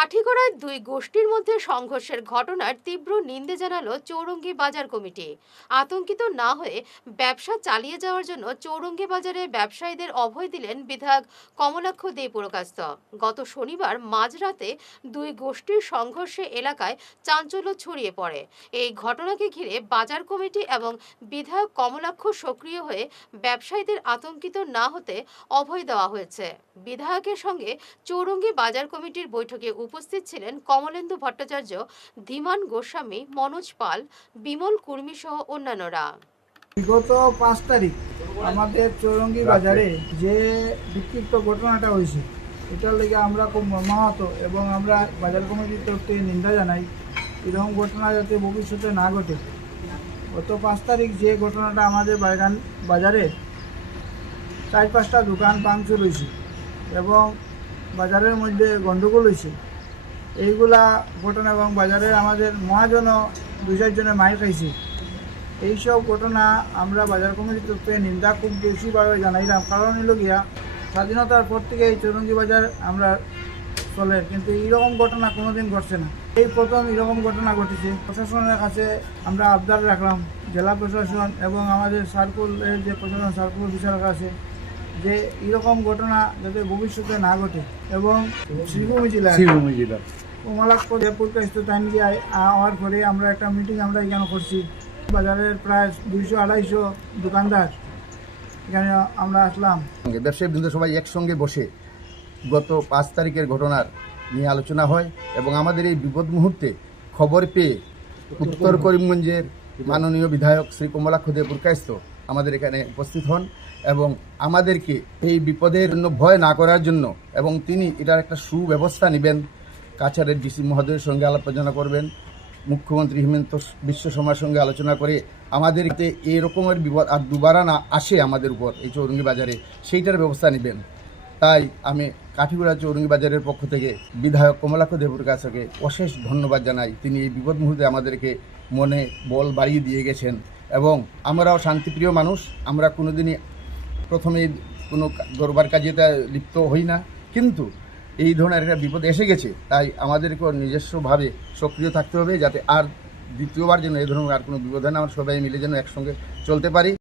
কাঠিগড়ায় দুই গোষ্ঠীর মধ্যে সংঘর্ষের ঘটনার তীব্র নিন্দে জানালো চৌরঙ্গী বাজার কমিটি। আতঙ্কিত না হয়ে ব্যবসা চালিয়ে যাওয়ার জন্য চৌরঙ্গী বাজারে ব্যবসায়ীদের অভয় দিলেন বিধায়ক কমলাক্ষ দে পুরকাস্ত। গত শনিবার মাঝরাতে দুই গোষ্ঠীর সংঘর্ষে এলাকায় চাঞ্চল্য ছড়িয়ে পড়ে। এই ঘটনাকে ঘিরে বাজার কমিটি এবং বিধায়ক কমলাক্ষ সক্রিয় হয়ে ব্যবসায়ীদের আতঙ্কিত না হতে অভয় দেওয়া হয়েছে। বিধায়কের সঙ্গে চৌরঙ্গী বাজার কমিটির বৈঠকে উপস্থিত ছিলেন কমলেন্দু ভট্টাচার্য, ধীমান গোস্বামী, মনোজ পাল, বিমল কুর্মী সহ অন্যান্যরা। বিগত 5 তারিখ আমাদের চৌরঙ্গী বাজারে যে বিক্ষিপ্ত ঘটনাটা হয়েছে, এটার লেগে আমরা খুব মর্মাহত এবং আমরা বাজার কমিটির তরফ থেকে নিন্দা জানাই। এরকম ঘটনা যাতে ভবিষ্যতে না ঘটে। গত 5 তারিখ যে ঘটনাটা আমাদের বাজারে 4-5টা দোকান ভাঙচুর হয়েছে এবং বাজারের মধ্যে গণ্ডগোল হয়েছে, এইগুলা ঘটনা এবং বাজারে আমাদের মহাজনও 2-4 জনে মাইর খাইছে। এইসব ঘটনা আমরা বাজার কমিটির তরফ থেকে নিন্দা খুব বেশিভাবে জানাইলাম। কারণ হলো গিয়া স্বাধীনতার পর থেকে এই চৌরঙ্গী বাজার আমরা চলে, কিন্তু এইরকম ঘটনা কোনোদিন ঘটছে না। এই প্রথম এরকম ঘটনা ঘটেছে। প্রশাসনের কাছে আমরা আবদার রাখলাম, জেলা প্রশাসন এবং আমাদের সার্কুলের যে প্রশাসন সার্কুল অফিসার আছে, যে এরকম ঘটনা যাতে ভবিষ্যতে না ঘটে। এবং শ্রীভূমি জেলা কমলাক্ষ দে পুরকাস্ত হওয়ার পরে আমরা একটা মিটিং আমরা এখানে করছি। বাজারের প্রায় 200-250 দোকানদার এখানে আমরা আসলাম। ব্যবসায়ী বৃন্দ সবাই একসঙ্গে বসে গত 5 তারিখের ঘটনার নিয়ে আলোচনা হয় এবং আমাদের এই বিপদ মুহূর্তে খবর পেয়ে উত্তর করিমগঞ্জের মাননীয় বিধায়ক শ্রী কমলাক্ষ দে পুরকাস্ত আমাদের এখানে উপস্থিত হন এবং আমাদেরকে এই বিপদের জন্য ভয় না করার জন্য এবং তিনি এটার একটা সুব্যবস্থা নেবেন, কাছাড়ের ডিসি মহোদয়ের সঙ্গে আলাপ আলোচনা করবেন, মুখ্যমন্ত্রী হিমন্ত বিশ্ব শর্মার সঙ্গে আলোচনা করে আমাদেরকে এই রকমের বিপদ আর দুবারা না আসে আমাদের উপর এই চৌরঙ্গী বাজারে, সেইটার ব্যবস্থা নেবেন। তাই আমি কাঠিগড়া চৌরঙ্গী বাজারের পক্ষ থেকে বিধায়ক কমলাক্ষ দে পুরকাস্তকে অশেষ ধন্যবাদ জানাই। তিনি এই বিপদ মুহূর্তে আমাদেরকে মনে বল বাড়িয়ে দিয়ে গেছেন এবং আমরাও শান্তিপ্রিয় মানুষ, আমরা কোনোদিনই প্রথমে কোনো দরবার কাজে লিপ্ত হই না, কিন্তু এই ধরনের একটা বিপদ এসে গেছে, তাই আমাদেরকেও নিজস্বভাবে সক্রিয় থাকতে হবে যাতে আর দ্বিতীয়বার যেন এই ধরনের আর কোনো বিপদ হয় না, আমরা সবাই মিলে যেন একসঙ্গে চলতে পারি।